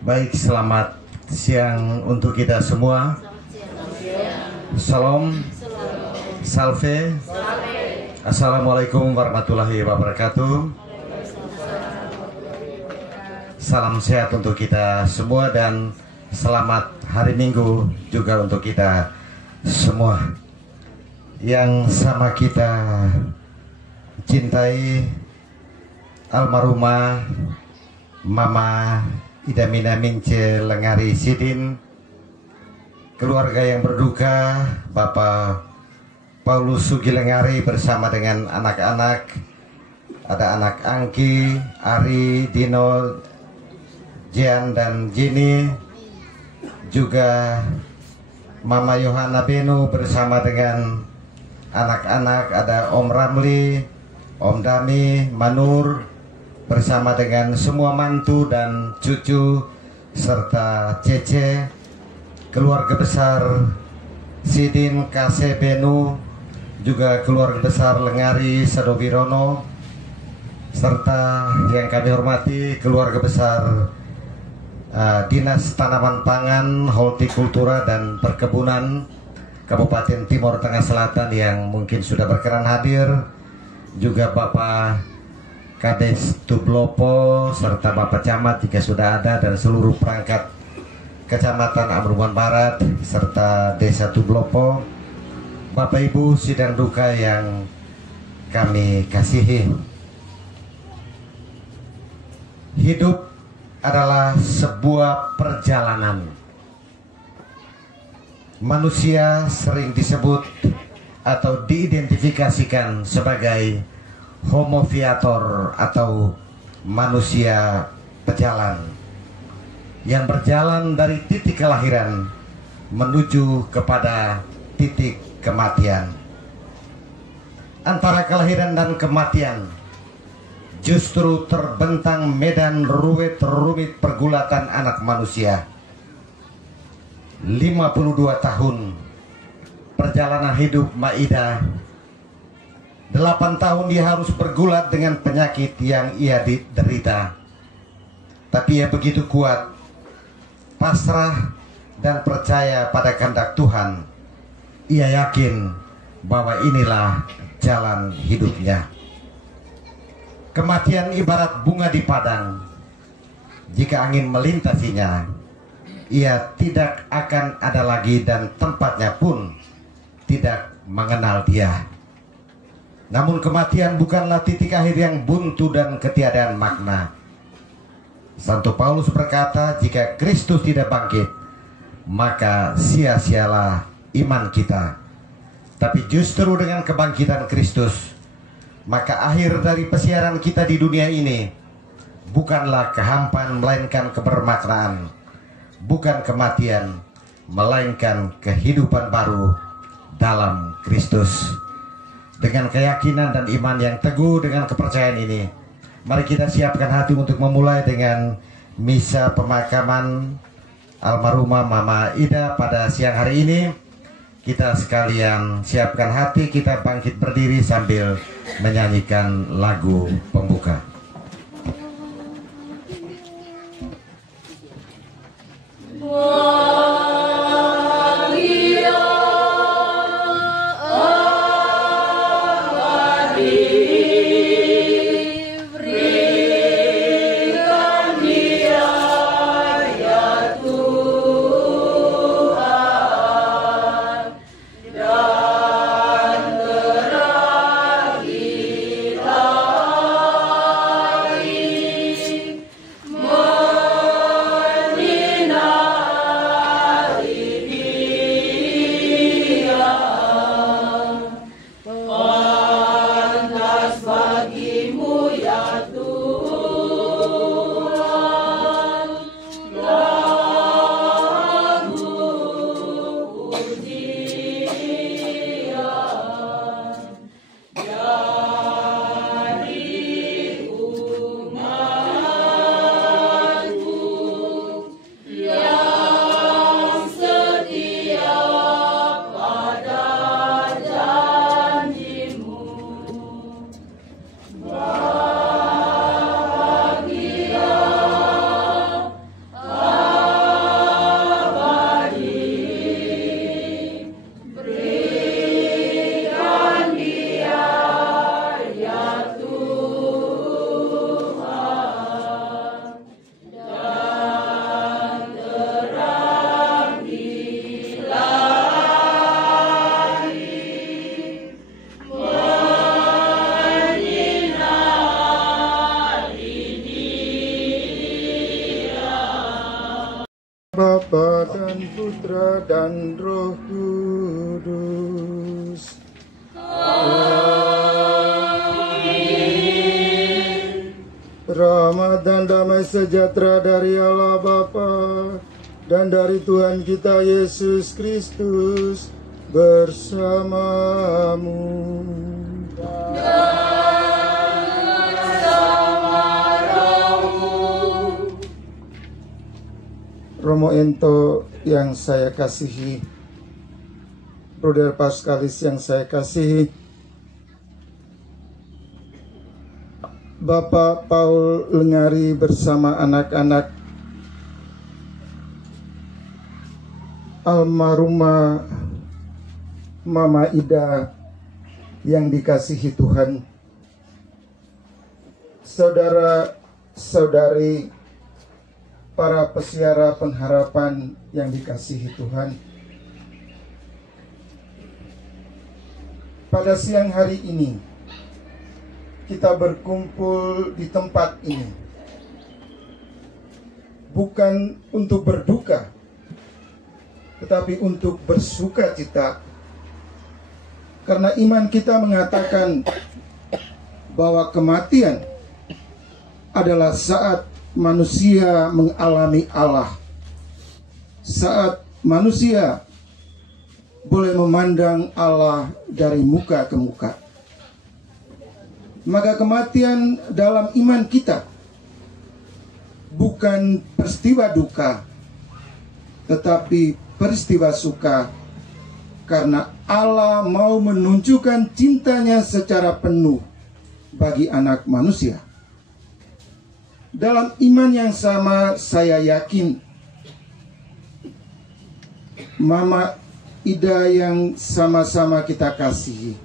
Baik, selamat siang untuk kita semua. Salam, salve, assalamualaikum warahmatullahi wabarakatuh. Salam sehat untuk kita semua dan selamat hari Minggu juga untuk kita semua. Yang sama kita cintai almarhumah Mama Ida Mina Mince Lengari Sidin, keluarga yang berduka Bapak Paulus Sugi Lengari bersama dengan anak-anak, ada anak Angki, Ari, Dino, Jean dan Jini, juga Mama Yohana Benu bersama dengan anak-anak, ada Om Ramli, Om Dami, Manur, bersama dengan semua mantu dan cucu serta Cece, keluarga besar Sidin Kase Benu, juga keluarga besar Lengari Sadowirono, serta yang kami hormati keluarga besar Dinas Tanaman Pangan, Hortikultura dan Perkebunan Kabupaten Timur Tengah Selatan yang mungkin sudah berkenan hadir, juga Bapak Kades Tublopo serta Bapak Camat jika sudah ada, dan seluruh perangkat Kecamatan Amruman Barat serta Desa Tublopo, Bapak Ibu sidang duka yang kami kasihi. Hidup adalah sebuah perjalanan. Manusia sering disebut atau diidentifikasikan sebagai Homo viator atau manusia pejalan yang berjalan dari titik kelahiran menuju kepada titik kematian. Antara kelahiran dan kematian justru terbentang medan rumit pergulatan anak manusia. 52 tahun perjalanan hidup Maida. 8 tahun dia harus bergulat dengan penyakit yang ia derita. Tapi ia begitu kuat, pasrah dan percaya pada kehendak Tuhan. Ia yakin bahwa inilah jalan hidupnya. Kematian ibarat bunga di padang. Jika angin melintasinya, ia tidak akan ada lagi dan tempatnya pun tidak mengenal dia. Namun kematian bukanlah titik akhir yang buntu dan ketiadaan makna. Santo Paulus berkata, jika Kristus tidak bangkit, maka sia-sialah iman kita. Tapi justru dengan kebangkitan Kristus, maka akhir dari pesiaran kita di dunia ini bukanlah kehampaan melainkan kebermaknaan, bukan kematian melainkan kehidupan baru dalam Kristus. Dengan keyakinan dan iman yang teguh, dengan kepercayaan ini, mari kita siapkan hati untuk memulai dengan misa pemakaman almarhumah Mama Ida pada siang hari ini. Kita sekalian siapkan hati, kita bangkit berdiri sambil menyanyikan lagu pembuka. Bapa dan Putra dan Roh Kudus. Amin. Rahmat dan damai sejahtera dari Allah Bapa dan dari Tuhan kita Yesus Kristus bersamamu. Romo Ento yang saya kasihi, Bruder Paskalis yang saya kasihi, Bapak Paul Lengari bersama anak-anak almarhumah Mama Ida yang dikasihi Tuhan, saudara-saudari para pesiara pengharapan yang dikasihi Tuhan. Pada siang hari ini kita berkumpul di tempat ini bukan untuk berduka, tetapi untuk bersuka cita, karena iman kita mengatakan bahwa kematian adalah saat manusia mengalami Allah, saat manusia boleh memandang Allah dari muka ke muka. Maka kematian dalam iman kita bukan peristiwa duka, tetapi peristiwa suka, karena Allah mau menunjukkan cintanya secara penuh bagi anak manusia. Dalam iman yang sama, saya yakin Mama Ida yang sama-sama kita kasihi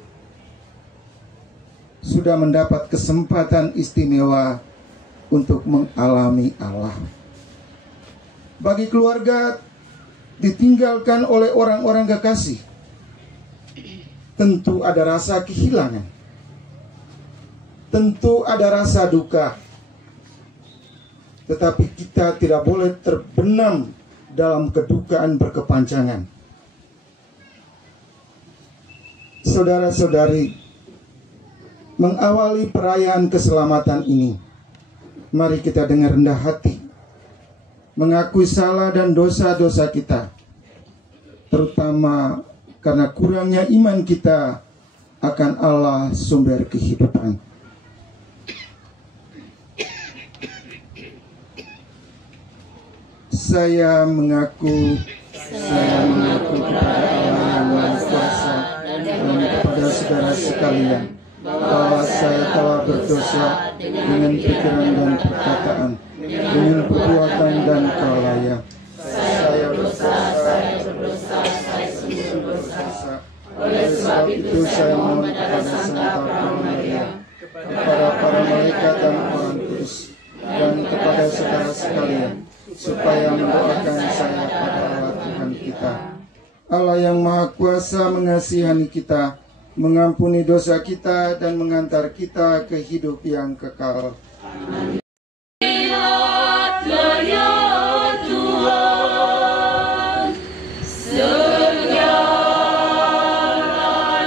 sudah mendapat kesempatan istimewa untuk mengalami Allah. Bagi keluarga ditinggalkan oleh orang-orang kekasih, tentu ada rasa kehilangan, tentu ada rasa duka. Tetapi kita tidak boleh terbenam dalam kedukaan berkepanjangan. Saudara-saudari, mengawali perayaan keselamatan ini, mari kita dengan rendah hati mengakui salah dan dosa-dosa kita, terutama karena kurangnya iman kita akan Allah sumber kehidupan. Saya mengaku kepada Allah yang Maha Kuasa dan kepada saudara sekalian bahwa saya telah berdosa dengan pikiran dan perkataan, dengan perbuatan dan kelalaian. Saya berdosa, saya sungguh berdosa. Oleh sebab itu saya mohon kepada Santa Maria, kepada para malaikat dan orang kudus, dan kepada saudara sekalian, supaya mendoakan saya pada Allah Tuhan kita. Allah yang Maha Kuasa mengasihani kita, mengampuni dosa kita, dan mengantar kita ke hidup yang kekal. Amin. Lihatlah ya Tuhan, segala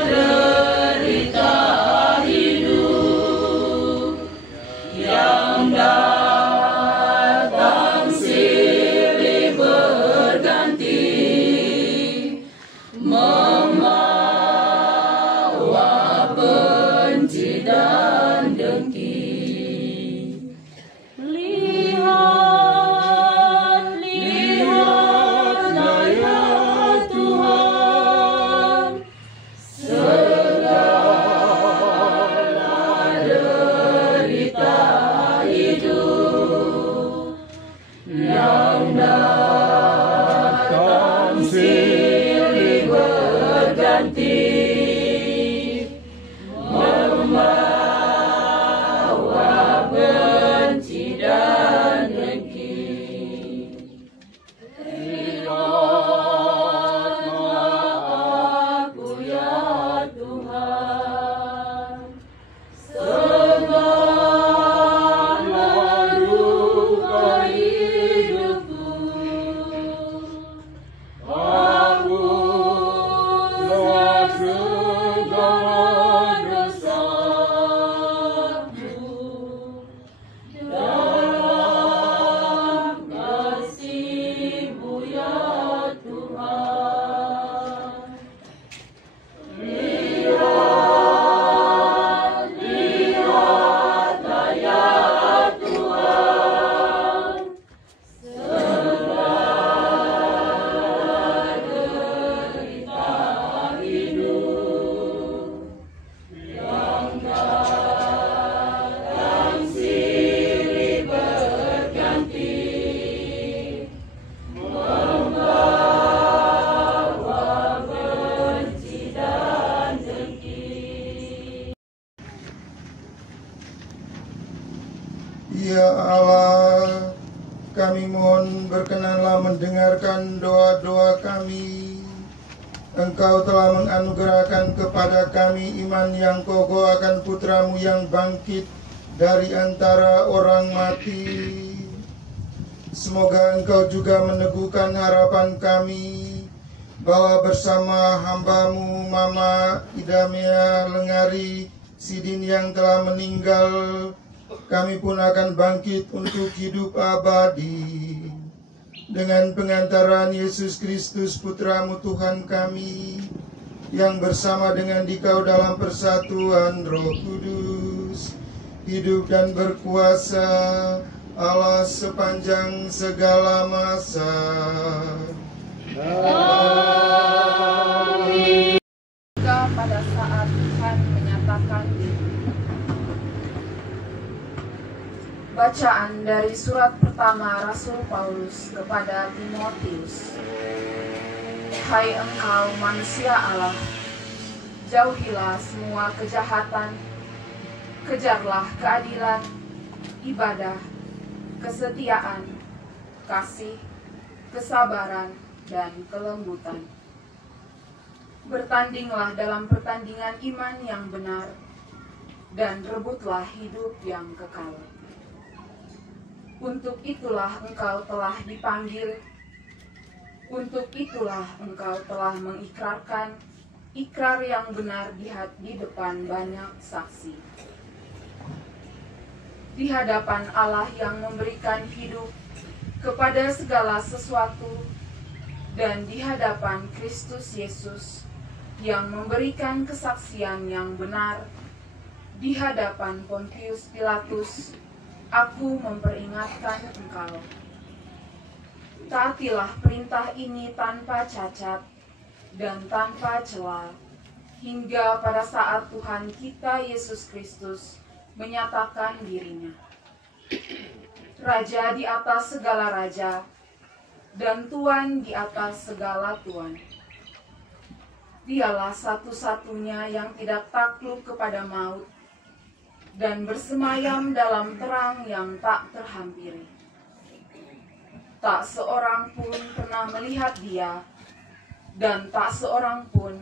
derita hidup yang datang silih berganti, membawa benci dan dengki. Lihatlah ya Tuhan, segala derita hidup yang datang silih berganti, membawa benci dan dengki. Lihatlah aku ya Tuhan, segala duka hidupku mohon berkenanlah mendengarkan doa-doa kami. Engkau telah menganugerahkan kepada kami iman yang kokoh akan putramu yang bangkit dari antara orang mati. Semoga engkau juga meneguhkan harapan kami bahwa bersama hambamu Mama Idamea Lengari Sidin yang telah meninggal, kami pun akan bangkit untuk hidup abadi. Dengan pengantaran Yesus Kristus Putramu Tuhan kami, yang bersama dengan Dikau dalam persatuan Roh Kudus, hidup dan berkuasa Allah sepanjang segala masa. Amin. Juga pada saat Tuhan menyatakan diri. Bacaan dari surat pertama Rasul Paulus kepada Timotius. Hai engkau manusia Allah, jauhilah semua kejahatan, kejarlah keadilan, ibadah, kesetiaan, kasih, kesabaran, dan kelembutan. Bertandinglah dalam pertandingan iman yang benar, dan rebutlah hidup yang kekal. Untuk itulah engkau telah dipanggil, untuk itulah engkau telah mengikrarkan ikrar yang benar di depan banyak saksi. Di hadapan Allah yang memberikan hidup kepada segala sesuatu, dan di hadapan Kristus Yesus yang memberikan kesaksian yang benar, di hadapan Pontius Pilatus, aku memperingatkan engkau. Taatilah perintah ini tanpa cacat dan tanpa cela, hingga pada saat Tuhan kita Yesus Kristus menyatakan dirinya. Raja di atas segala raja, dan Tuan di atas segala tuan. Dialah satu-satunya yang tidak takluk kepada maut, dan bersemayam dalam terang yang tak terhampiri. Tak seorang pun pernah melihat Dia, dan tak seorang pun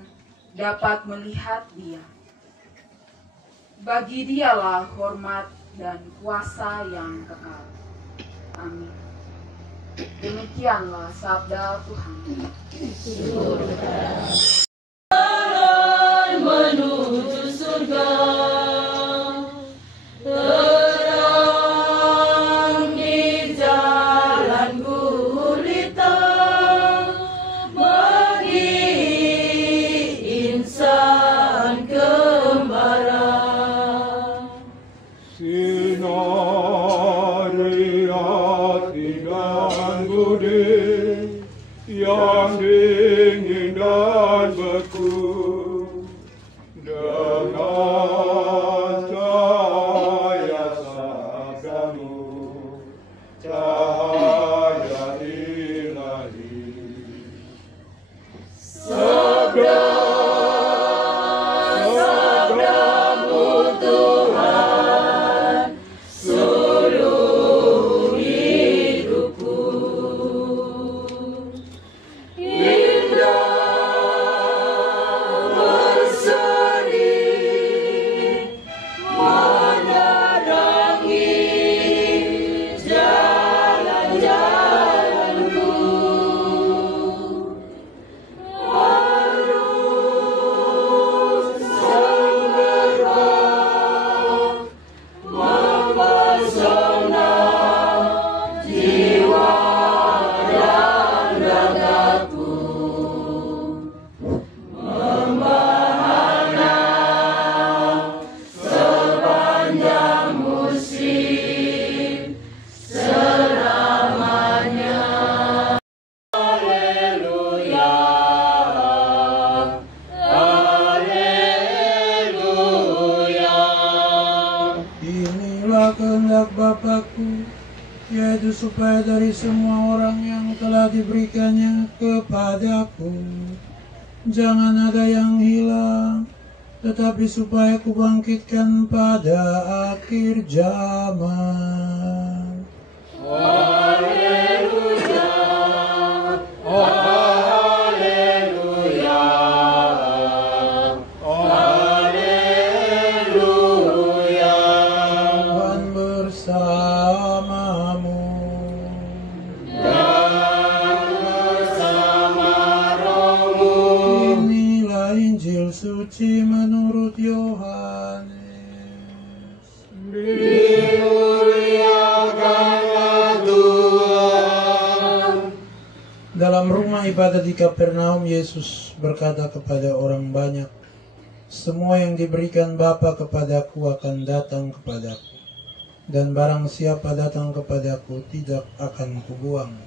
dapat melihat Dia. Bagi Dialah hormat dan kuasa yang kekal. Amin. Demikianlah sabda Tuhan. Jalan menuju surga, terang di jalan gulita, bagi insan kembara. Sinari hati dan budi yang dingin dan beku, dengan cahaya sabdamu, cahaya ilahi. Sabdamu Tuhan, seluruh hidupku. Indah berseri menerangi jalan-jalanku. Halus semerbak mempesona jiwa dan ragaku. Membahana sepanjang musim selamanya. Haleluya, haleluya. Inilah kehendak Bapakku, yaitu supaya dari semua orang yang telah diberikannya kepadaku, jangan ada yang hilang, tetapi supaya kubangkitkan pada akhir zaman. Haleluya. Dalam rumah ibadah di Kapernaum, Yesus berkata kepada orang banyak, "Semua yang diberikan Bapa kepadaku akan datang kepadaku, dan barang siapa datang kepadaku tidak akan kubuang.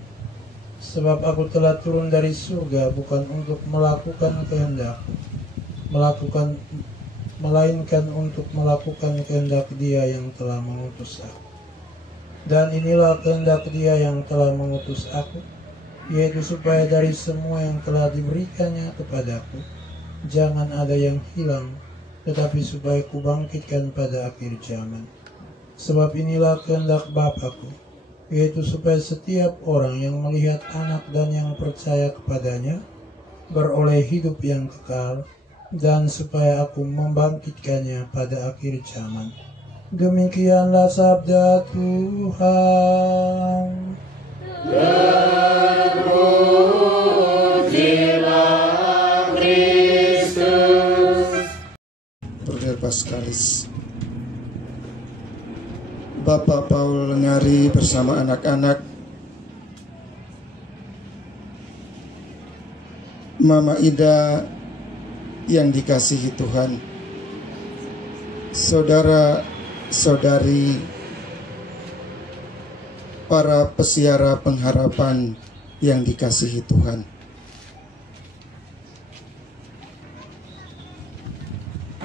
Sebab aku telah turun dari surga bukan untuk melakukan kehendakku, melainkan untuk melakukan kehendak Dia yang telah mengutus aku. Dan inilah kehendak Dia yang telah mengutus aku, yaitu supaya dari semua yang telah diberikannya kepadaku, jangan ada yang hilang, tetapi supaya kubangkitkan pada akhir zaman. Sebab inilah kehendak Bapa-Ku, yaitu supaya setiap orang yang melihat Anak dan yang percaya kepadanya beroleh hidup yang kekal, dan supaya Aku membangkitkannya pada akhir zaman." Demikianlah sabda Tuhan. Terpujilah Kristus. Brother Paskalis, Bapak Paul Ngari bersama anak-anak, Mama Ida yang dikasihi Tuhan, saudara-saudari, para pesiara pengharapan yang dikasihi Tuhan.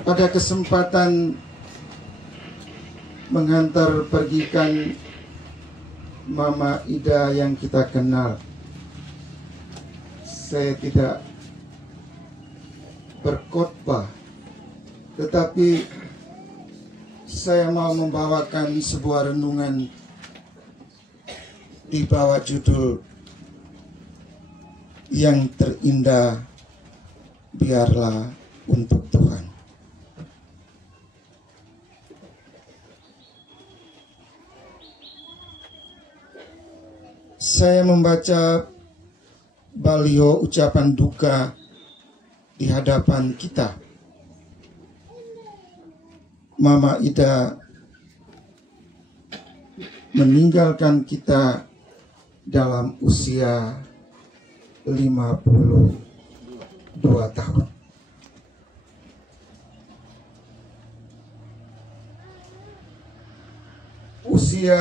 Pada kesempatan menghantar pergikan Mama Ida yang kita kenal, saya tidak berkhotbah, tetapi saya mau membawakan sebuah renungan di bawah judul "Yang Terindah Biarlah Untuk Tuhan". Saya membaca baliho ucapan duka di hadapan kita. Mama Ida meninggalkan kita dalam usia 52 tahun. Usia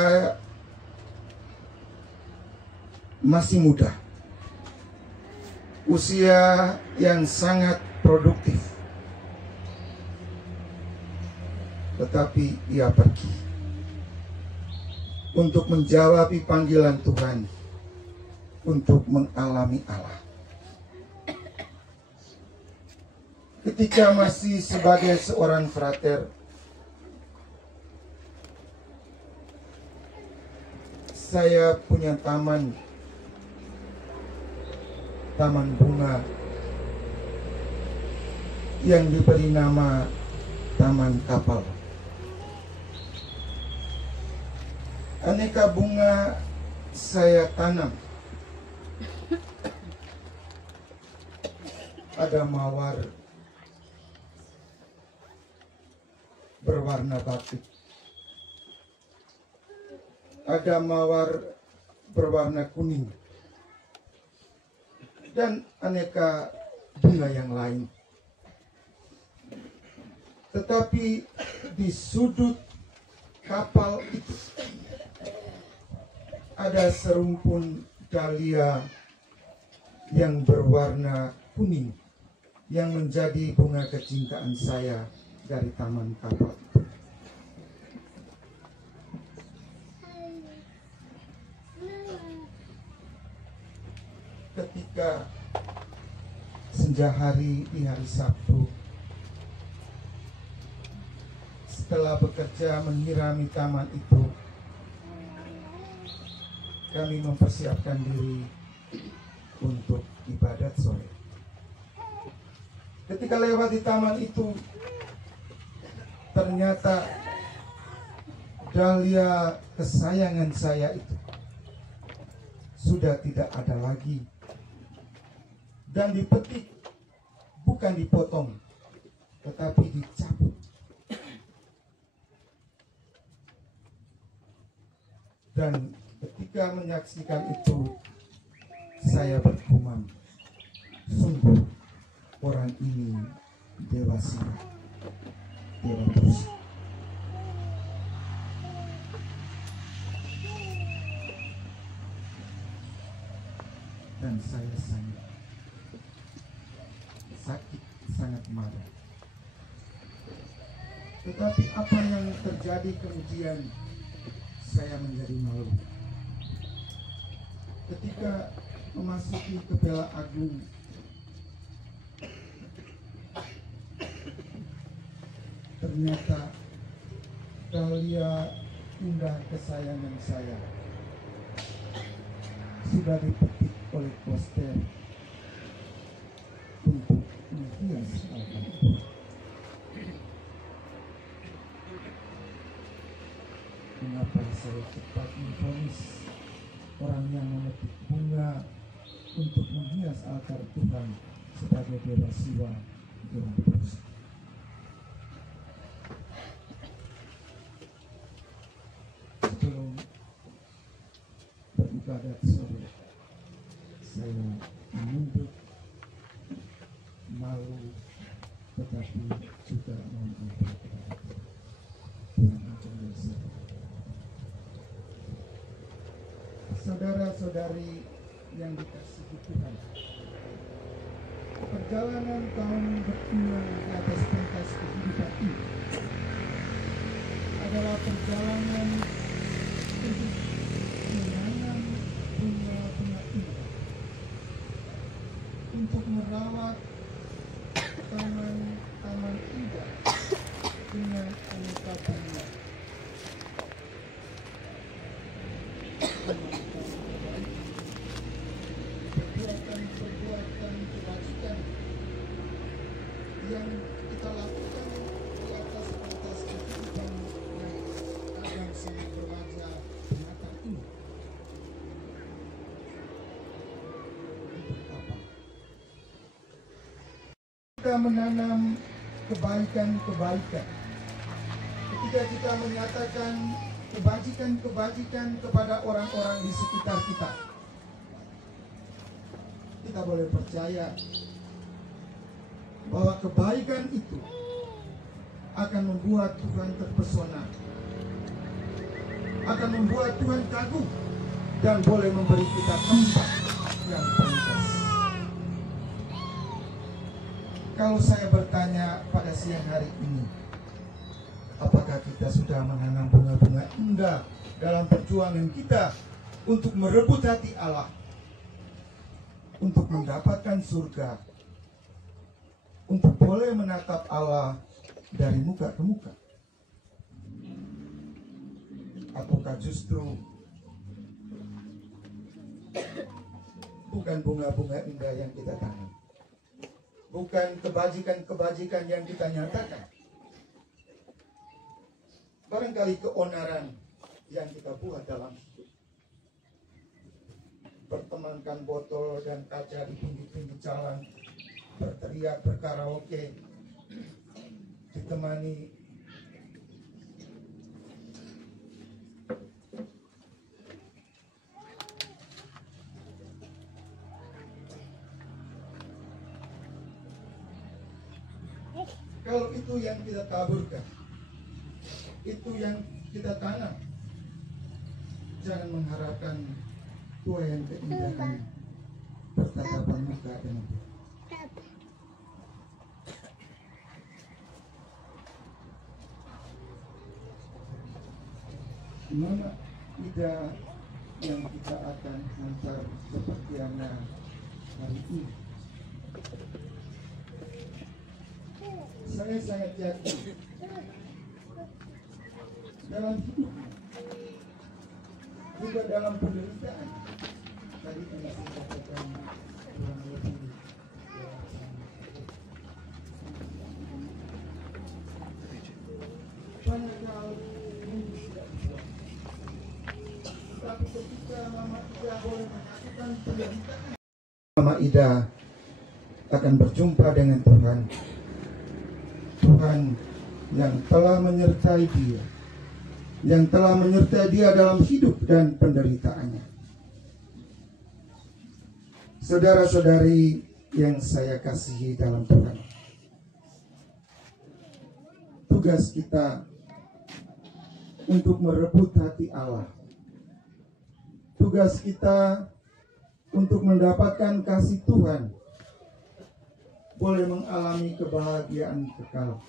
masih muda, usia yang sangat produktif, tetapi ia pergi untuk menjawab panggilan Tuhan, untuk mengalami Allah. Ketika masih sebagai seorang frater, saya punya taman bunga yang diberi nama Taman Kapal. Aneka bunga saya tanam. Ada mawar berwarna batik, ada mawar berwarna kuning, dan aneka bunga yang lain. Tetapi di sudut kapal itu ada serumpun dahlia yang berwarna kuning, yang menjadi bunga kecintaan saya dari taman kapal itu. Ketika senja hari di hari Sabtu, setelah bekerja menyirami taman itu, kami mempersiapkan diri untuk ibadat sore. Ketika lewat di taman itu, ternyata dahlia kesayangan saya itu sudah tidak ada lagi, dan dipetik, bukan dipotong, tetapi dicabut. Dan ketika menyaksikan itu, saya saya bergumam, sungguh orang ini dewasa, dewa bersih. Dan saya sangat sakit, sangat marah. Tetapi apa yang terjadi kemudian, saya menjadi malu. Ketika memasuki Kepala Agung, ternyata Dahlia Indah kesayangan saya sudah dipetik oleh poster untuk menghias altar. Mengapa saya cepat memvonis orang yang memetik bunga untuk menghias altar Tuhan sebagai dewa Siwa, dewa bersih? Sebelum beribadat sore, saya menunduk, malu, tetapi juga mohon ampun. Tuhan akan berserta. Saudara-saudari yang dikasihi Tuhan, perjalanan kaum beriman di atas pentas kehidupan ini adalah perjalanan untuk menanam bunga-bunga indah, untuk merawat taman-taman indah dengan aneka bunga. Perbuatan kebajikan yang kita lakukan di atas pentas kehidupan yang sangat berharga binatang ini. Untuk apa? Kita menanam kebaikan-kebaikan. Ketika kita menyatakan kebajikan-kebajikan kepada orang-orang di sekitar kita, kita boleh percaya bahwa kebaikan itu akan membuat Tuhan terpesona, akan membuat Tuhan kagum, dan boleh memberi kita tempat yang pantas. Kalau saya bertanya pada siang hari ini, apakah kita sudah menanam bunga-bunga indah dalam perjuangan kita untuk merebut hati Allah, untuk mendapatkan surga, untuk boleh menatap Allah dari muka ke muka? Ataukah justru bukan bunga-bunga indah yang kita tanam, bukan kebajikan-kebajikan yang kita nyatakan, barangkali keonaran yang kita buat dalam hidup? Pertemankan botol dan kaca di pinggir-pinggir jalan, berteriak, berkaraoke, ditemani kalau itu yang kita taburkan, itu yang kita tanam, jangan mengharapkan tuayan keindahan bertatapan muka dengan Tuhan. Mana ida yang kita akan hantar seperti hari ini? Saya sangat yakin dalam hidup, juga dalam penderitaan. Tadi saya katakan kurang lebih banyak hal yang tidak dibuat. Tapi ketika Mama Ida boleh menyatukan penderitaan, Mama Ida akan berjumpa dengan Tuhan. Tuhan yang telah menyertai dia, yang telah menyertai dia dalam hidup dan penderitaannya. Saudara-saudari yang saya kasihi dalam Tuhan, tugas kita untuk merebut hati Allah. Tugas kita untuk mendapatkan kasih Tuhan, boleh mengalami kebahagiaan kekal.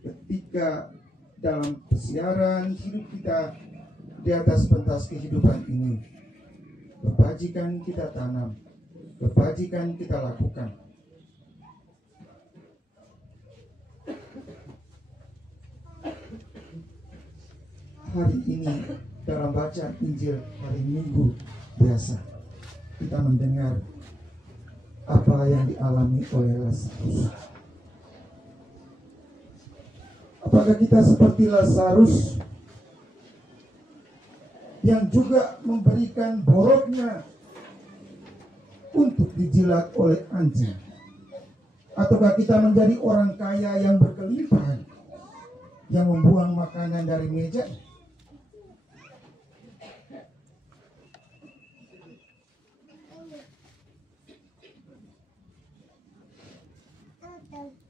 Ketika dalam pesiaran hidup kita di atas pentas kehidupan ini, kebajikan kita tanam, kebajikan kita lakukan. Hari ini dalam bacaan Injil hari Minggu biasa, kita mendengar apa yang dialami oleh Lazarus. Apakah kita seperti Lazarus yang juga memberikan boroknya untuk dijilat oleh anjing? Ataukah kita menjadi orang kaya yang berkelimpahan, yang membuang makanan dari meja?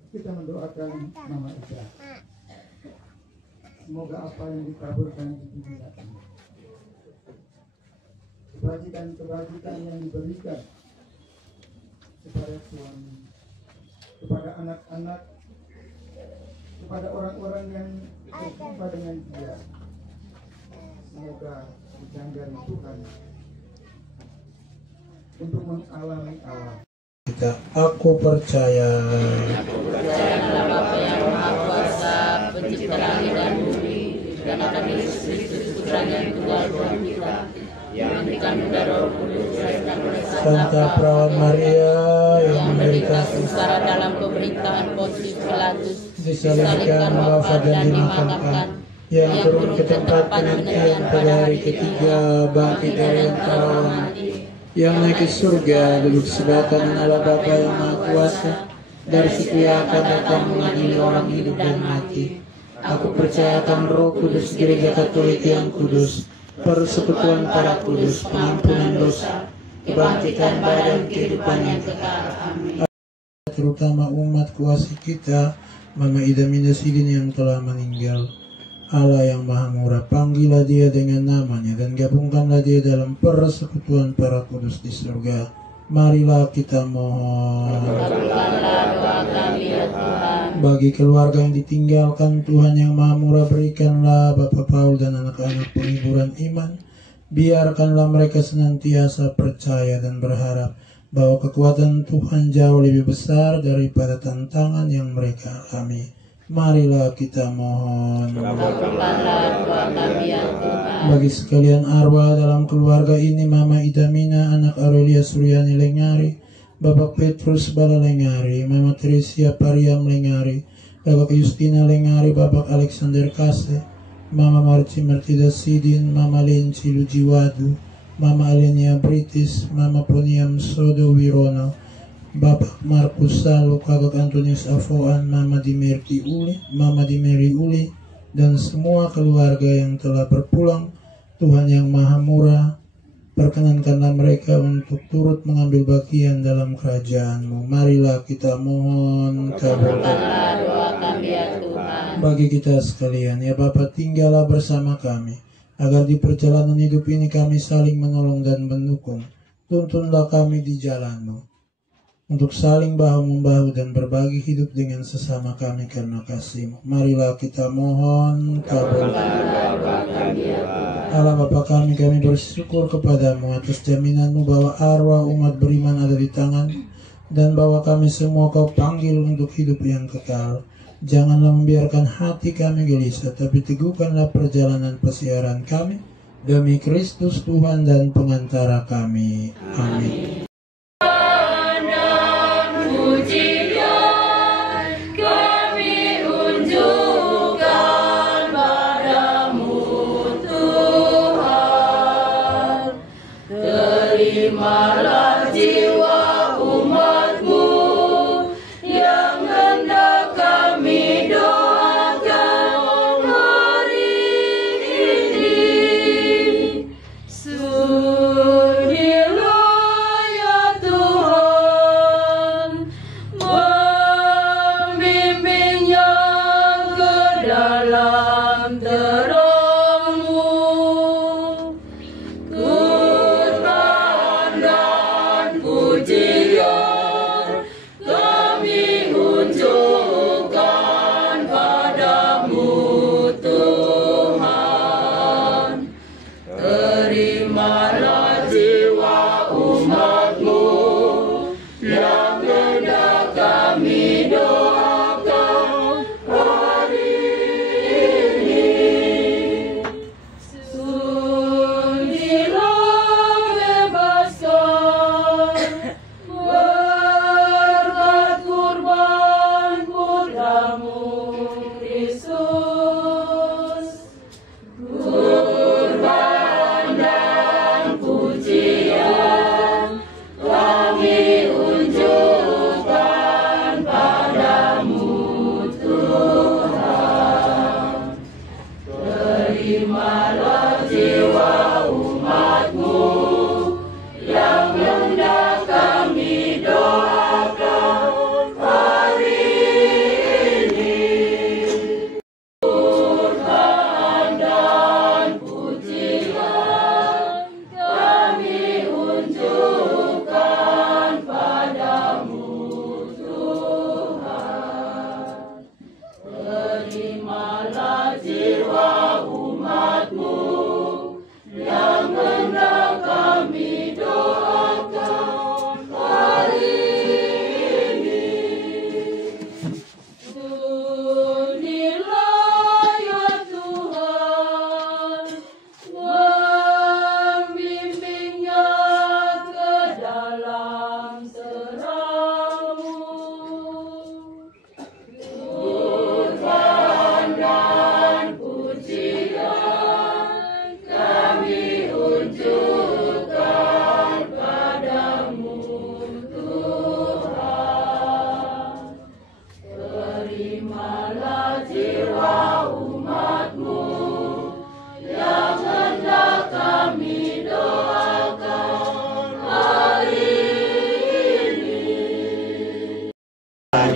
Kita mendoakan Mama Ida. Semoga apa yang dikabulkan di dunia ini, kebajikan-kebajikan yang diberikan kepada suami, kepada anak-anak, kepada orang-orang yang berjumpa dengan dia, semoga dijanggali Tuhan untuk mengalami Allah. Aku percaya dalam Bapa yang Maha Kuasa, Pencipta langit dan bumi, dan akan Yesus Kristus Putranya yang tunggal Tuhan kita, yang dikandung dari Roh Kudus, dan oleh Santa Perawan Maria yang menderita sengsara dalam pemerintahan Pontius Pilatus, disalibkan, wafat dan dimakamkan, yang turun ke tempat penantian pada hari ketiga, bangkit dari antara orang mati, yang naik ke surga, duduk sebelah kanan Allah Bapa yang Maha Kuasa, dari situ ia akan datang mengadili orang hidup dan mati. Aku percaya akan Roh Kudus, Gereja Katolik yang kudus, persekutuan para kudus, pengampunan dosa, kebangkitan badan, kehidupan yang kekal. Amin. Terutama umat kuasa kita, Mama Ida Minda Sidin yang telah meninggal. Allah yang Maha Murah, panggillah dia dengan namanya dan gabungkanlah dia dalam persekutuan para kudus di surga. Marilah kita mohon. Bagi keluarga yang ditinggalkan, Tuhan yang Maha Murah, berikanlah Bapak Paul dan anak-anak penghiburan iman. Biarkanlah mereka senantiasa percaya dan berharap bahwa kekuatan Tuhan jauh lebih besar daripada tantangan yang mereka alami. Marilah kita mohon. Bagi sekalian arwah dalam keluarga ini, Mama Ida Mina, anak Aurelia Suryani Lengari, Bapak Petrus Bala Lengari, Mama Teresia Pariam Lengari, Bapak Justina Lengari, Bapak Alexander Kase, Mama Marci Martida Sidin, Mama Lenci Lujiwadu, Mama Alenia Britis, Mama Poniam Sodo Wirono, Bapak Markus Salu, Kakak Antonius Afoan, Mama Dimerti Uli, Mama Dimeri Uli, dan semua keluarga yang telah berpulang. Tuhan yang Maha Murah, perkenankanlah mereka untuk turut mengambil bagian dalam kerajaan-Mu. Marilah kita mohon, kabulkanlah doa kami ya Tuhan. Bagi kita sekalian, ya Bapa, tinggallah bersama kami, agar di perjalanan hidup ini kami saling menolong dan mendukung. Tuntunlah kami di jalan-Mu, untuk saling bahu-membahu dan berbagi hidup dengan sesama kami karena kasih-Mu. Marilah kita mohon, kabulkanlah doa kami ya Tuhan. Allah Bapa kami bersyukur kepadamu atas jaminan-Mu bahwa arwah umat beriman ada di tangan, dan bahwa kami semua Kau panggil untuk hidup yang kekal. Janganlah membiarkan hati kami gelisah, tapi teguhkanlah perjalanan pesiaran kami, demi Kristus Tuhan dan pengantara kami. Amin. Terimalah jiwa umat-Mu yang hendak kami doakan hari ini. Sudilah ya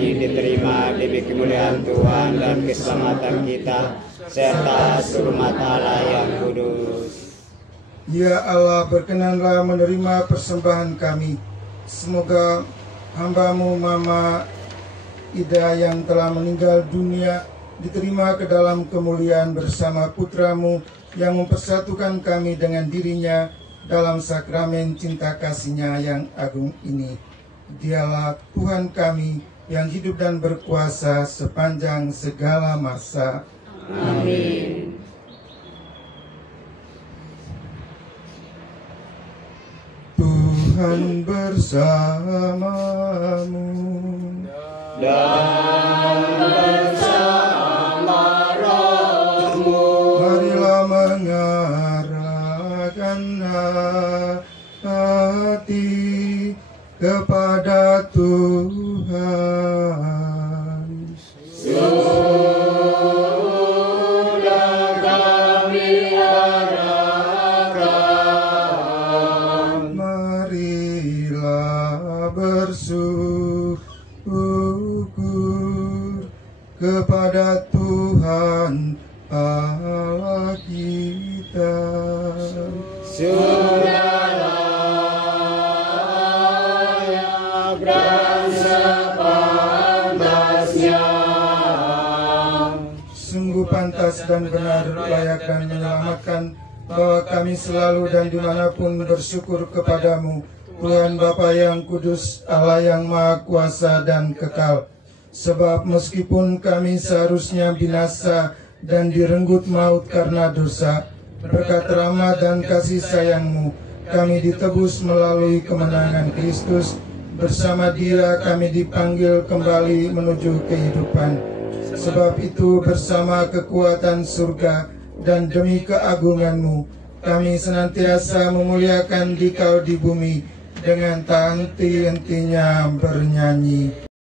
lagi diterima demi kemuliaan Tuhan dan keselamatan kita, serta seluruh umat Allah yang kudus. Ya Allah, berkenanlah menerima persembahan kami. Semoga hamba-Mu Mama Ida yang telah meninggal dunia diterima ke dalam kemuliaan bersama putra-Mu yang mempersatukan kami dengan dirinya dalam sakramen cinta kasih-Nya yang agung ini. Dialah Tuhan kami yang hidup dan berkuasa sepanjang segala masa. Amin. Tuhan bersamamu Dan bersama rohmu, marilah mengarahkan hati kepada Tuhan. sudah kami arahkan. Marilah bersyukur kepada Tuhan Allah kita. Sudahlah yang dan sepantasnya. Sungguh pantas dan benar, layak dan menyelamatkan bahwa kami selalu dan dimanapun bersyukur kepadamu, Tuhan Bapa yang kudus, Allah yang maha kuasa dan kekal. Sebab meskipun kami seharusnya binasa dan direnggut maut karena dosa, berkat rahmat dan kasih sayang-Mu, kami ditebus melalui kemenangan Kristus. Bersama Dia kami dipanggil kembali menuju kehidupan. Sebab itu bersama kekuatan surga dan demi keagungan-Mu, kami senantiasa memuliakan Dikau di bumi dengan tak henti-hentinya bernyanyi.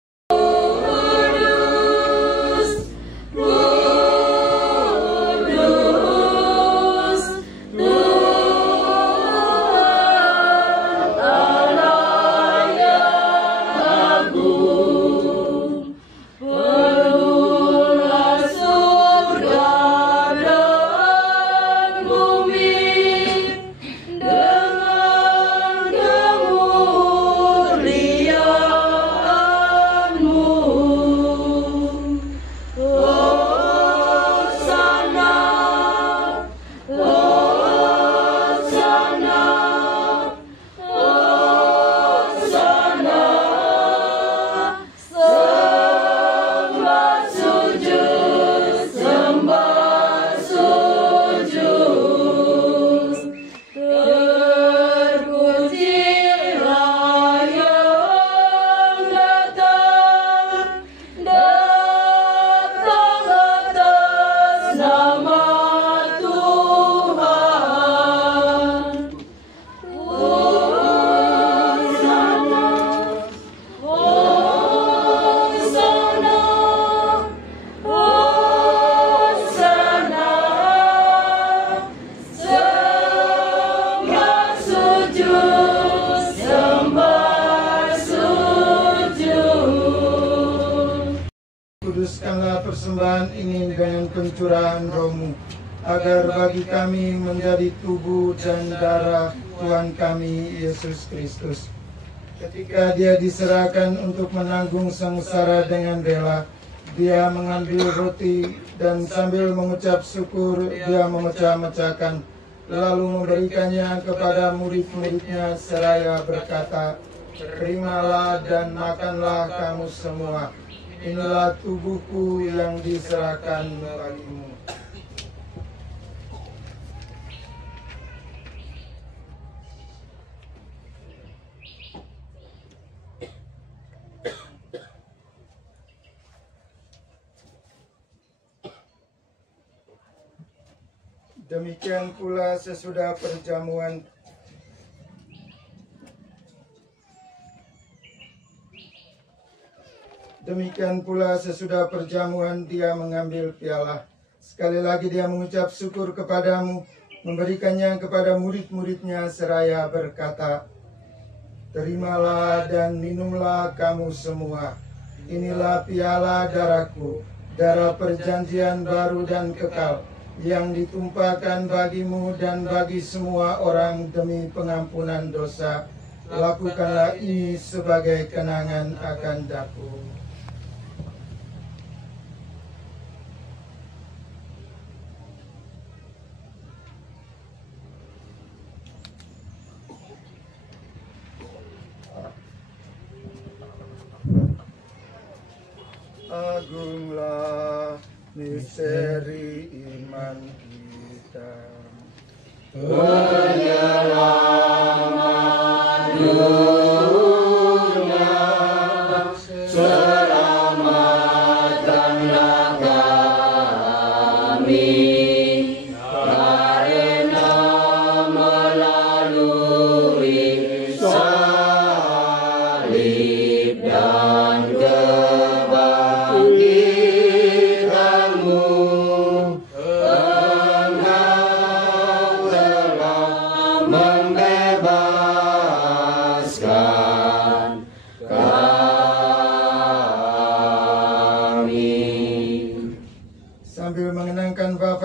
Kuduskanlah persembahan ini dengan pencurahan Roh-Mu, agar bagi kami menjadi tubuh dan darah Tuhan kami Yesus Kristus. Ketika Dia diserahkan untuk menanggung sengsara dengan rela, Dia mengambil roti dan sambil mengucap syukur Dia memecah-mecahkan, lalu memberikannya kepada murid-muridnya seraya berkata, "Terimalah dan makanlah kamu semua. Inilah tubuhku yang diserahkan bagimu." Demikian pula sesudah perjamuan Dia mengambil piala. Sekali lagi Dia mengucap syukur kepadamu, memberikannya kepada murid-muridnya seraya berkata, "Terimalah dan minumlah kamu semua. inilah piala darahku, darah perjanjian baru dan kekal, yang ditumpahkan bagimu dan bagi semua orang demi pengampunan dosa. Lakukanlah ini sebagai kenangan akan daku. Agunglah misteri iman kita. Penyelamat dunia, selamatkanlah kami, karena melalui salib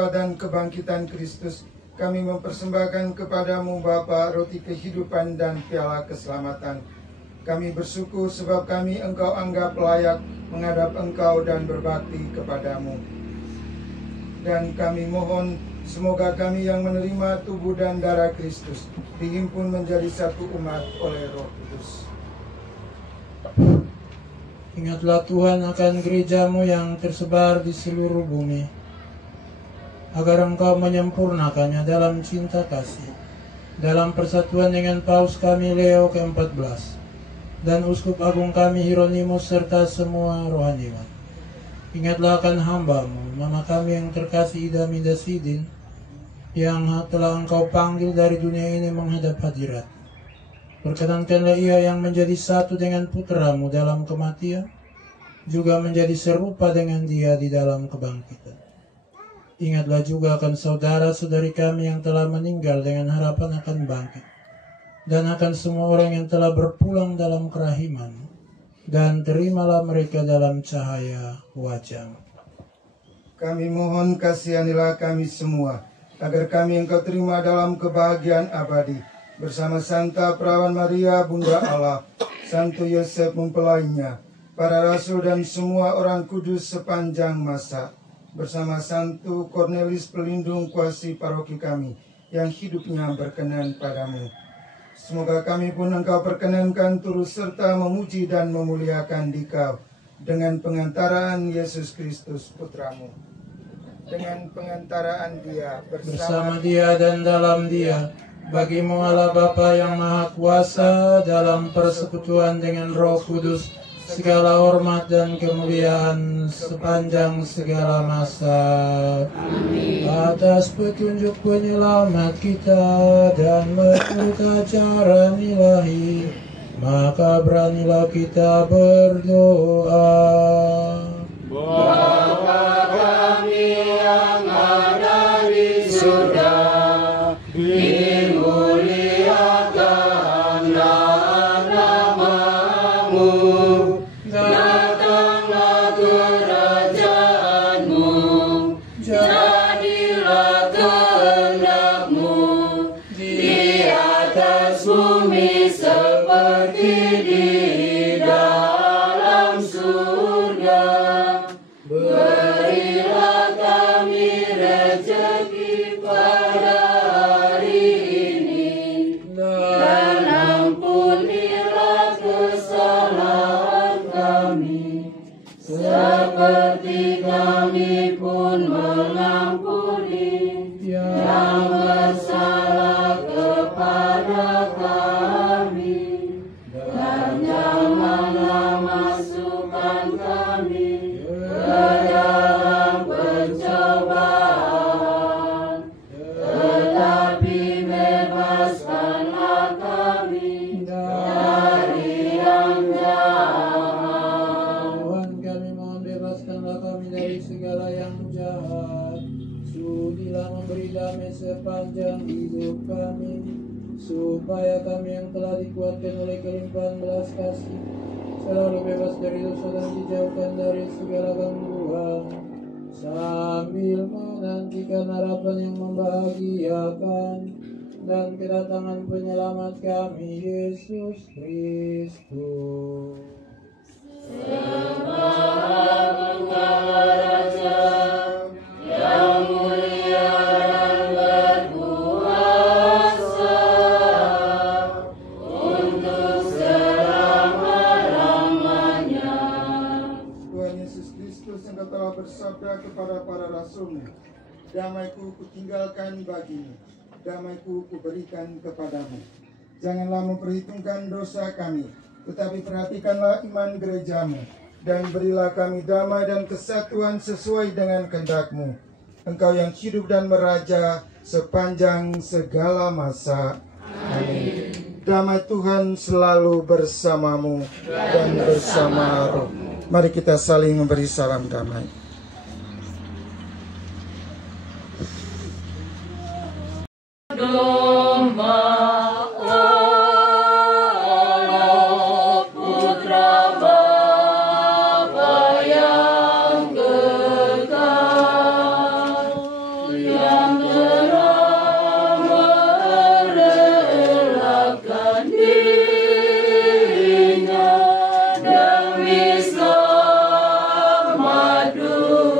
dan kebangkitan Kristus, kami mempersembahkan kepadamu Bapa roti kehidupan dan piala keselamatan. Kami bersyukur sebab kami Engkau anggap layak menghadap Engkau dan berbakti kepadamu. Dan kami mohon semoga kami yang menerima tubuh dan darah Kristus dihimpun menjadi satu umat oleh Roh Kudus. Ingatlah Tuhan akan gerejamu yang tersebar di seluruh bumi, agar Engkau menyempurnakannya dalam cinta kasih, dalam persatuan dengan Paus kami Leo ke-14 dan Uskup Agung kami Hieronymus serta semua rohaniwan. Ingatlah akan hamba-Mu, Mama kami yang terkasih Ida Midasidin, yang telah Engkau panggil dari dunia ini menghadap hadirat. Perkenankanlah ia yang menjadi satu dengan putra-Mu dalam kematian, juga menjadi serupa dengan Dia di dalam kebangkitan. Ingatlah juga akan saudara-saudari kami yang telah meninggal dengan harapan akan bangkit, dan akan semua orang yang telah berpulang dalam kerahiman, dan terimalah mereka dalam cahaya wajah-Mu. Kami mohon kasihanilah kami semua, agar kami Engkau terima dalam kebahagiaan abadi, bersama Santa Perawan Maria, Bunda Allah, Santo Yosef mempelainya, para rasul dan semua orang kudus sepanjang masa, bersama Santo Cornelis pelindung kuasi paroki kami, yang hidupnya berkenan padamu. Semoga kami pun Engkau perkenankan turut serta memuji dan memuliakan Dikau, dengan pengantaraan Yesus Kristus Putra-Mu. Dengan pengantaraan Dia, bersama Dia dan dalam Dia, bagi-Mu Allah Bapa yang Maha Kuasa, dalam persekutuan dengan Roh Kudus, segala hormat dan kemuliaan sepanjang segala masa. Amin. Atas petunjuk penyelamat kita dan menurut ajaran ilahi, maka beranilah kita berdoa. Bapa kami yang ada di surga, dimuliakanlah nama-Mu. Datanglah kerajaan-Mu, jadilah kehendak-Mu di atas bumi seperti di dalam surga. Berilah kami rezeki pada hari ini, dan ampunilah kesalahan kami, seperti kami pun mengampuni yang bersalah kepada kami. Dan janganlah masukkan kami ke dalam pencobaan, tetapi bebaskanlah kami dari yang jahat. Tuhan kami mohon bebaskanlah kami dari segala yang jahat. Sudilah memberi damai sepanjang hidup kami, supaya kami yang telah dikuatkan dipenuhi oleh kelimpahan belas kasih, selalu bebas dari dosa dan dijauhkan dari segala gangguan, sambil menantikan harapan yang membahagiakan dan kedatangan penyelamat kami, Yesus Kristus. Bersabda kepada para rasulnya, damaiku kutinggalkan bagimu, damaiku kuberikan kepadamu. Janganlah memperhitungkan dosa kami, tetapi perhatikanlah iman gerejamu, dan berilah kami damai dan kesatuan sesuai dengan kehendak-Mu. Engkau yang hidup dan meraja sepanjang segala masa. Amin. Damai Tuhan selalu bersamamu dan bersama rohmu. Mari kita saling memberi salam damai. Domba Allah Putra Bapa yang kekal, yang telah merelakan dirinya demi selamat dunia.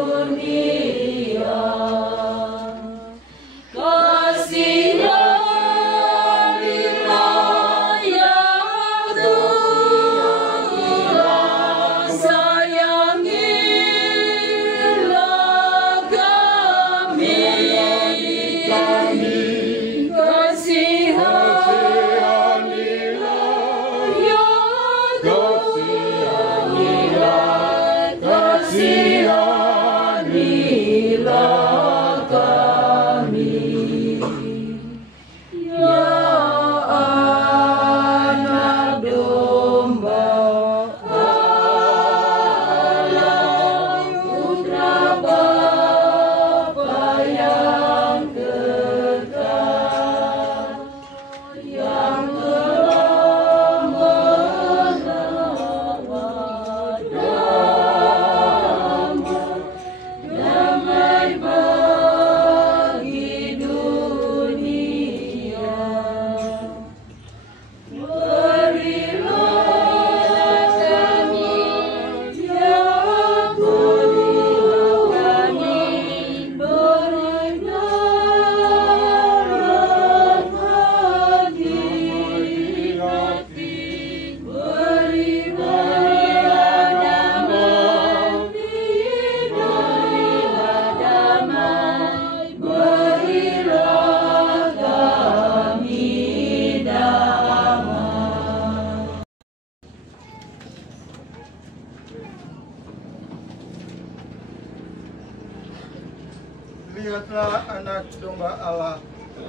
Lihatlah anak domba Allah,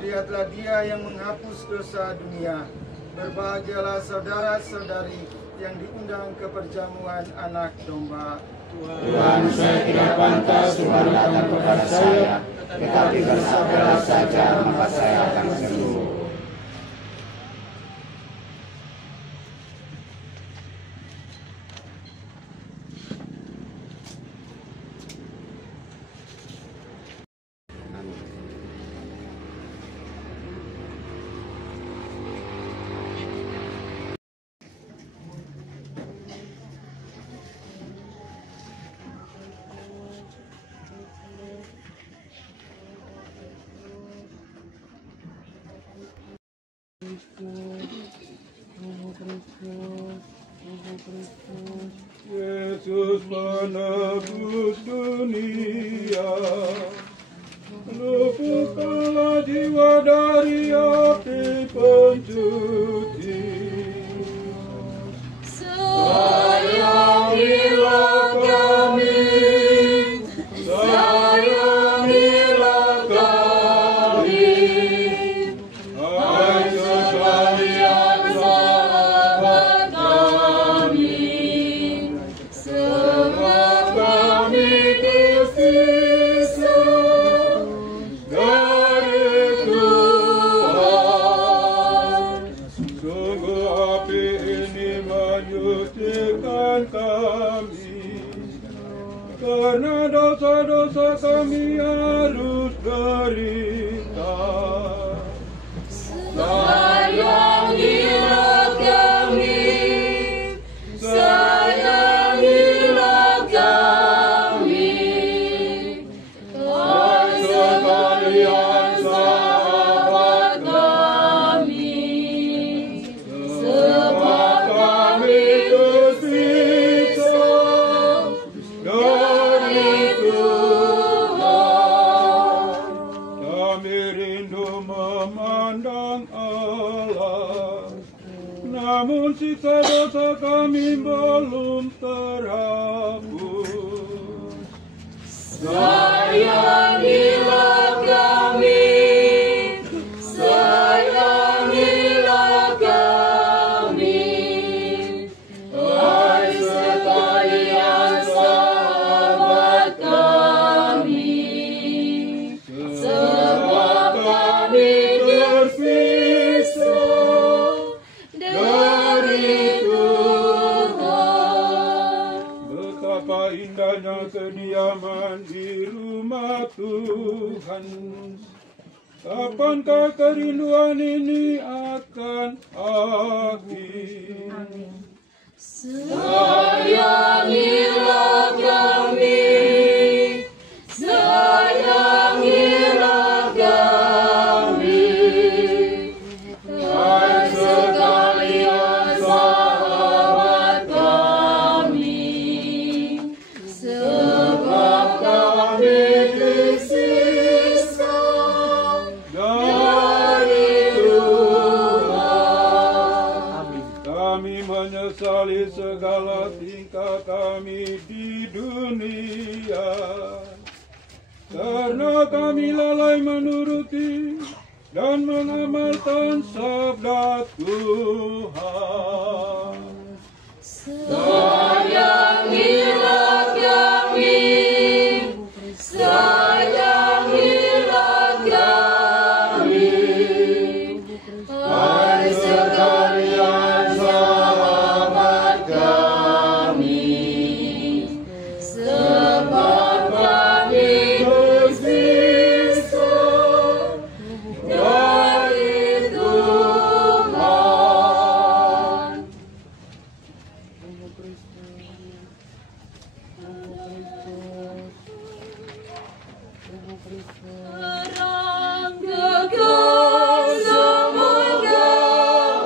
lihatlah dia yang menghapus dosa dunia. Berbahagialah saudara-saudari yang diundang ke perjamuan anak domba. Tuhan, saya tidak pantas Tuhan datang kepada saya, tetapi bersabdalah saja maka saya akan sembuh. Yesus penebus dunia, luputkanlah jiwa dari api pencuci. Sayangilah kami, sayangilah kami, hai sekalian sahabat kami, sebab kami terpisah dari Tuhan. sucikan kami, karena dosa-dosa kami harus derita. Sayangilah kami, sayangilah kami, hai sekalian sahabat kami, sebab kami terpisah dari Tuhan. Kami rindu memandang Allah, namun siksa dosa kami belum terhapus. Sayangilah kami, sayangilah kami, hai sekalian sahabat kami, sebab kami terpisah dari Tuhan. Betapa indahnya kediaman di rumah Tuhan. Kapankah kerinduan ini akan akhir? Sayangilah kami, sayangilah kami, hai sekalian sahabat kami, sebab kami tersisa dari Tuhan. Kami menyesali segala tingkah kami di dunia, karena kami lalai menuruti dan mengamalkan sabda Tuhan. Sayangilah kami, sayangilah kami, hai sekalian sahabat kami, sebab kami tersisa dari Tuhan. Terang kekal semoga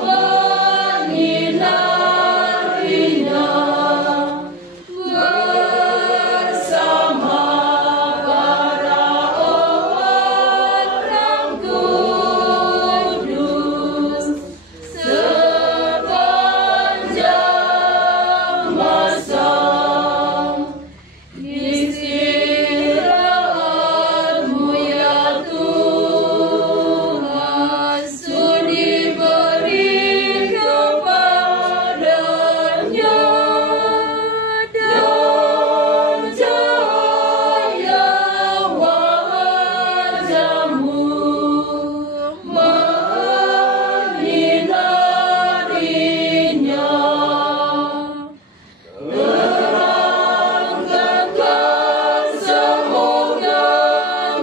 menyinarinya bersama para orang kudus sepanjang masa. Istirahatmu ya Tuhan, sudi beri kepadanya, dan cahaya wajahmu menyinarinya. Terang kekal semoga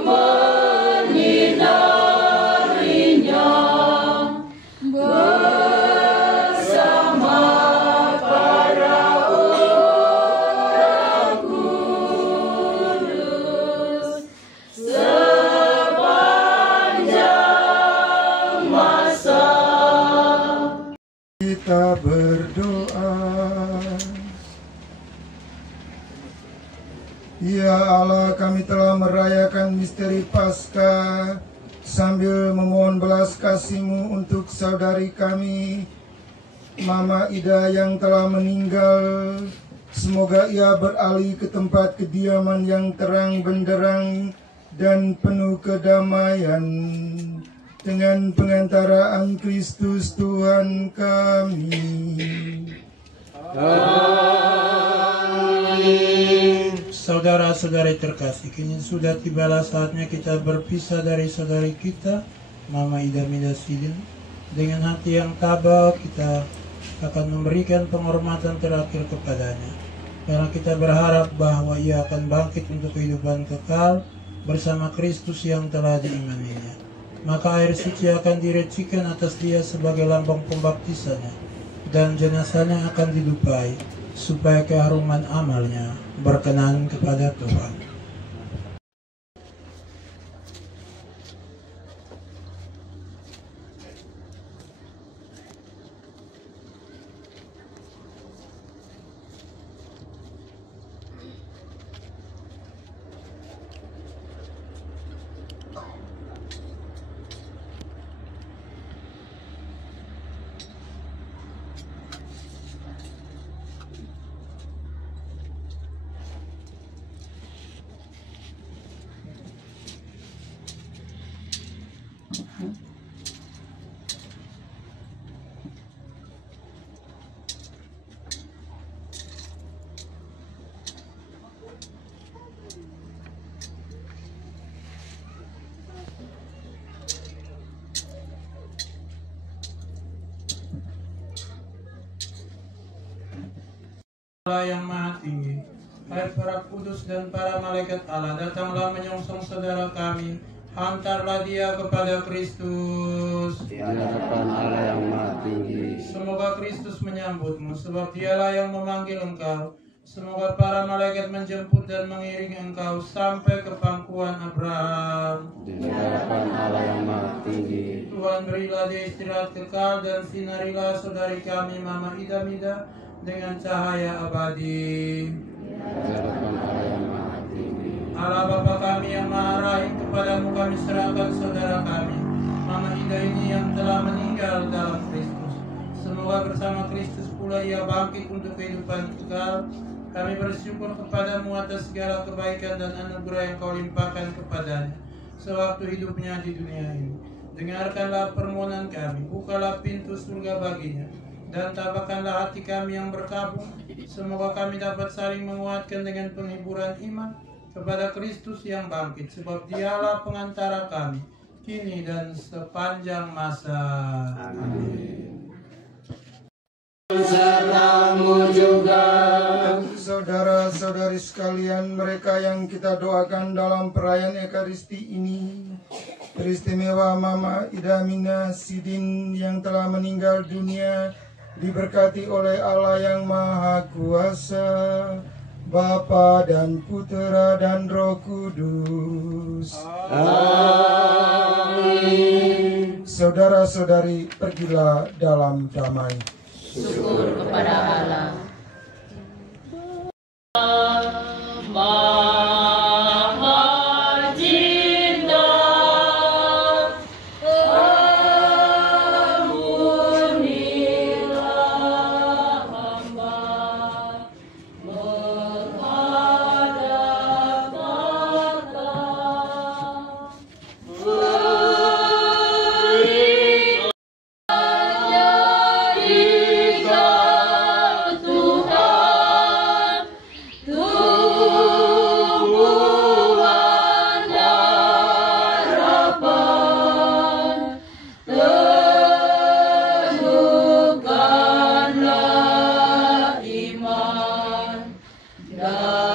menyinarinya bersama para orang kudus sepanjang masa. Kita berdoa. Ya Allah, kami telah merayakan misteri Paskah sambil memohon belas kasih-Mu untuk saudari kami, Mama Ida yang telah meninggal. Semoga ia beralih ke tempat kediaman yang terang benderang dan penuh kedamaian dengan pengantaraan Kristus Tuhan kami. Saudara-saudari terkasih, kini sudah tibalah saatnya kita berpisah dari saudari kita, Mama Ida Midasidin. Dengan hati yang tabah kita akan memberikan penghormatan terakhir kepadanya. Karena kita berharap bahwa ia akan bangkit untuk kehidupan kekal bersama Kristus yang telah diimaninya. Maka air suci akan direcikan atas dia sebagai lambang pembaptisannya, dan jenazahnya akan dilupai, supaya keharuman amalnya berkenan kepada Tuhan. Allah yang maha tinggi, hai para kudus dan para malaikat Allah, datanglah menyongsong saudara kami, hantarlah dia kepada Kristus. Di hadapan Allah yang maha tinggi. Semoga Kristus menyambutmu, sebab dialah yang memanggil engkau. Semoga para malaikat menjemput dan mengiringi engkau sampai ke pangkuan Abraham. Di hadapan Allah yang maha tinggi. Tuhan, berilah dia istirahat kekal dan sinarilah saudari kami Mama Ida-Mida dengan cahaya abadi. Di hadapan Allah yang maha tinggi. Allah Bapa kami yang maha rahim, kepadamu kami serahkan saudara kami Mama Ida ini yang telah meninggal dalam Kristus. Semoga bersama Kristus pula ia bangkit untuk kehidupan kekal. Kami bersyukur kepadamu atas segala kebaikan dan anugerah yang kau limpahkan kepadanya sewaktu hidupnya di dunia ini. Dengarkanlah permohonan kami, bukalah pintu surga baginya, dan tabahkanlah hati kami yang berkabung. Semoga kami dapat saling menguatkan dengan penghiburan iman kepada Kristus yang bangkit, sebab dialah pengantara kami kini dan sepanjang masa. Amin. Sertamu juga, saudara-saudari sekalian, mereka yang kita doakan dalam perayaan Ekaristi ini, teristimewa Mama Ida Mina Sidin yang telah meninggal dunia, diberkati oleh Allah yang Maha Kuasa, Bapa dan Putera dan Roh Kudus. Amin. Saudara-saudari, pergilah dalam damai. Syukur kepada Allah. God.